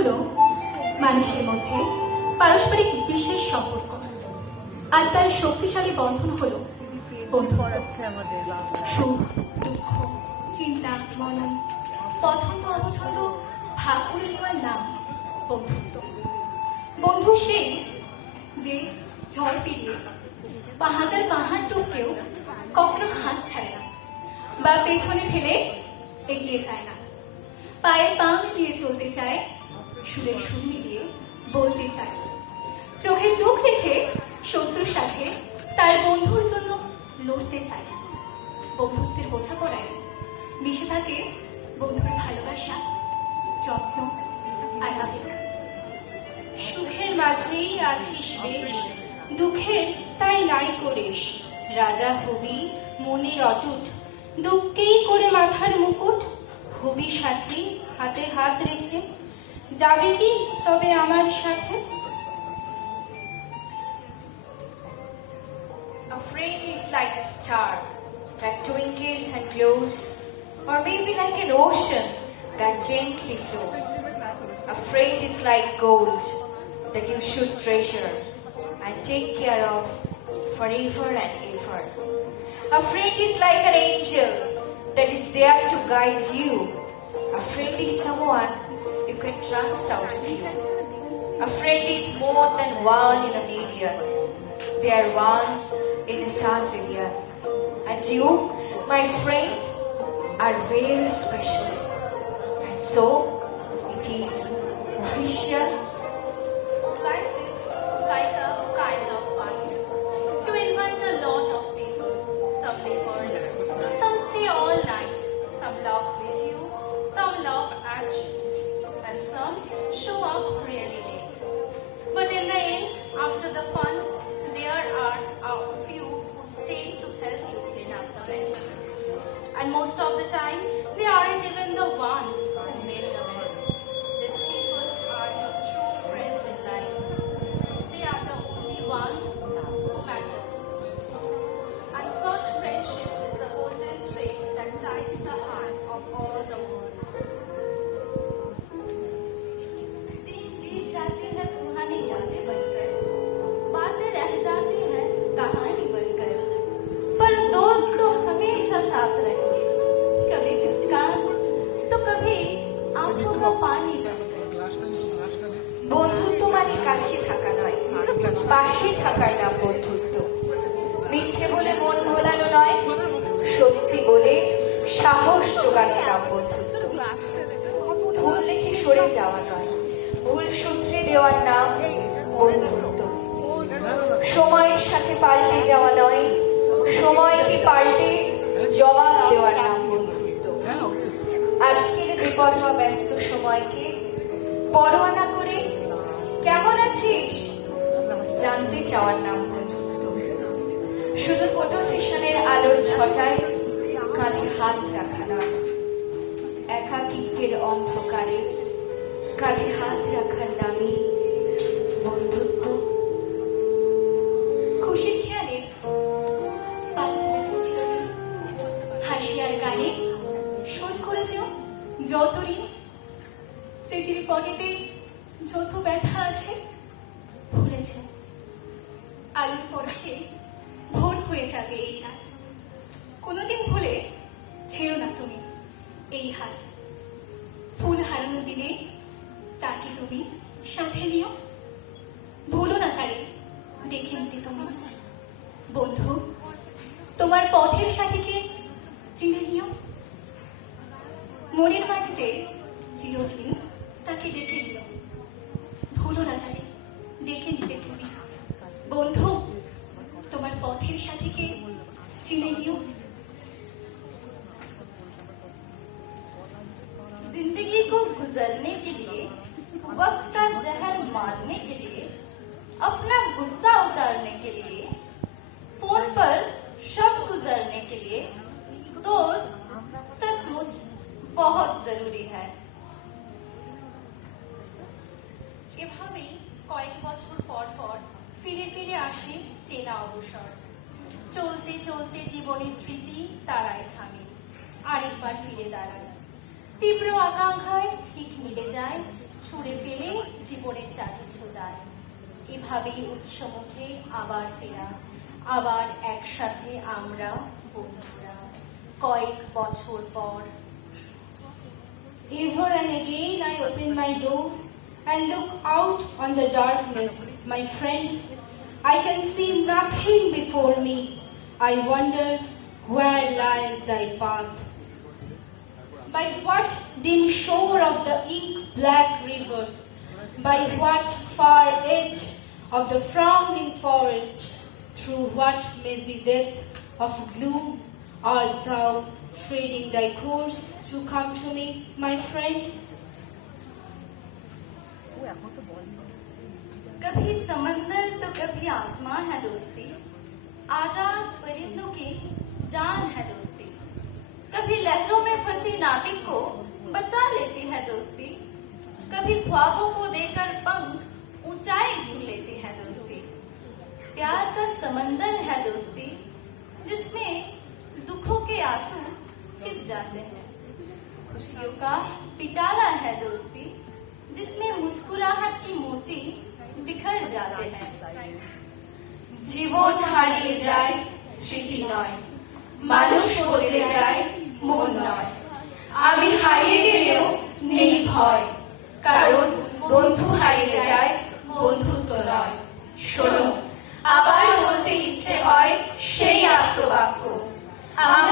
হলো মানুষের মধ্যে পারস্পরিক বিশেষ সম্পর্ক, আর তার শক্তিশালী বন্ধন হলো বন্ধুত্ব। সুখ দুঃখ চিন্তা মনন পছন্দ অপছন্দ ভাগ করে নেওয়ার নাম বন্ধুত্ব। বন্ধু সেই যে ঝড় পেরিয়ে বা হাজার পাহাড় টপকেও কখনো হাত ছাড়ে না বা পেছনে ফেলে এগিয়ে যায় না। পায়ে পা মিলিয়ে চলতে চায়, সুরে সুর মিলিয়ে বলতে চায়, চোখে চোখ রেখে শত্রুর সাথে তার বন্ধুর জন্য লড়তে চায়। বন্ধুত্বের বোঝাপড়ায় মিশে থাকে বন্ধুর ভালোবাসা, যত্ন আর আবেগ। সুখের মাঝেই আছিস বেশ, দুঃখের তাই নাই করিস। রাজা হবি মনের অটুট, দুঃখেই করে মাথার মুকুট। হবি সাথী হাতে হাত রেখে, যাবে কি তবে আমার সাথে? A friend is like a star that twinkles and glows, or maybe like an ocean that gently flows. A friend is like gold that you should treasure and take care of forever and ever. A friend is like an angel that is there to guide you. A friend is someone you can trust out of you. A friend is more than one in a million. They are one in a zillion. And you, my friend, are very special. And so, it is official. Life is like a kind of party to invite a lot of people. Some live early, some stay all night, some laugh with you, some laugh at you, and some show up really late. But in the end, after the fun, there are a few who stay to help you clean up the mess. And most of the time, they aren't even the ones who made the mess. These people are your true friends in life. They are the only ones who matter. And such friendship is the golden thread that ties the heart of all the world. दिन बीत जाती है सुहानी यादें बनकर, बातें रह जाती हैं कहानी बनकर, पर दोस्त तो हमेशा साथ रहेंगे, कभी मुस्कान तो कभी आंखों का पानी बनकर। বন্ধুত্ব মানে কাছে থাকা নয়, পাশে থাকার নাম বন্ধুত্ব। মিথ্যে বলে মন ভোলানো নয়, সত্যি বলে সাহস জোগানোর নাম বন্ধুত্ব। ভুল দেখে সরে যাওয়া নয়, ভুল শুধরে দেওয়ার নাম বন্ধুত্ব। সময়ের সাথে পাল্টে যাওয়া নয়, সময়কে পাল্টে জবাব দেওয়ার নাম বন্ধুত্ব। আজকের বিপর্য ব্যস্ত সময়কে পরোয়া না করে কেমন আছিস জানতে চাওয়ার নাম বন্ধুত্ব। শুধু ফটো সেশনের আলোর ছটায় কাঁধে হাত রাখা নয়, একাকিত্বের অন্ধকারে কাঁধে হাত রাখার নামই বন্ধুত্ব। খুশির খেয়ালে পাল্টে চিরদিন, হাসি আর গানে শোধ করে যেও যত ঋণ। স্মৃতির পকেটে যত ব্যথা আছে ভুলেছ, আলোর পরশে ভোর হয়ে যাবে এই রাত। কোনোদিন ভুলে ছেড়ো না তুমি এই হাত। ফুল হারানো দিনে তাকে তুমি সাথে নিও, ভুলো না তারে দেখে নিতে তুমি। বন্ধু, তোমার পথের সাথীকে চিনে নিও, মনের মাঝেতে চিরদিন তাকে দেখে নিও, ভুলো না তারে দেখে নিতে তুমি। বন্ধু, তোমার পথের সাথীকে চিনে নিও। जिंदगी को गुजरने के लिए, वक्त का जहर मारने के लिए, अपना गुस्सा उतारने के लिए, फोन पर शब्द गुजरने के लिए दोस्त सचमुच बहुत जरूरी है। এভাবেই কয়েক বছর পর পর ফিরে ফিরে আসে চেনা অবসর। চলতে চলতে জীবনের স্মৃতি তারায় থামে, আরেকবার ফিরে দাঁড়ায়। তীব্র আকাঙ্ক্ষায় ঠিক মিলে যায় ছুঁড়ে ফেলে জীবনের যা কিছু দায়। এভাবেই উৎসমুখে আবার ফেরা, আবার একসাথে আমরা বন্ধুরা কয়েক বছর পর। Ever and again I open my door and look out on the darkness, my friend. I can see nothing before me. I wonder where lies thy path. By what dim shore of the ink-black river, by what far edge of the frowning forest, through what mazy depth of gloom art thou threading thy course to come to me, my friend? कभी समंदर तो कभी आसमां है दोस्ती, आजाद परिंदों की जान है दोस्ती। कभी लहरों में फंसी नाविक को बचा लेती है दोस्ती, कभी ख्वाबों को देकर पंख ऊंचाई छू लेती है दोस्ती। प्यार का समंदर है दोस्ती, जिसमें दुखों के आंसू छिप जाते हैं। खुशियों का पिटारा है दोस्ती, जिसमें मुस्कुराहट की मोती बिखर जाते हैं। জীবন হারিয়ে যায় স্মৃতি নয়, মানুষ বদলে যায় মন নয়। আমি হারিয়ে গেলেও নেই ভয়, কারণ বন্ধু হারিয়ে যায় বন্ধুত্ব নয়। শোনো, আবার বলতে ইচ্ছে হয় সেই আত্মবাক্য, আমরা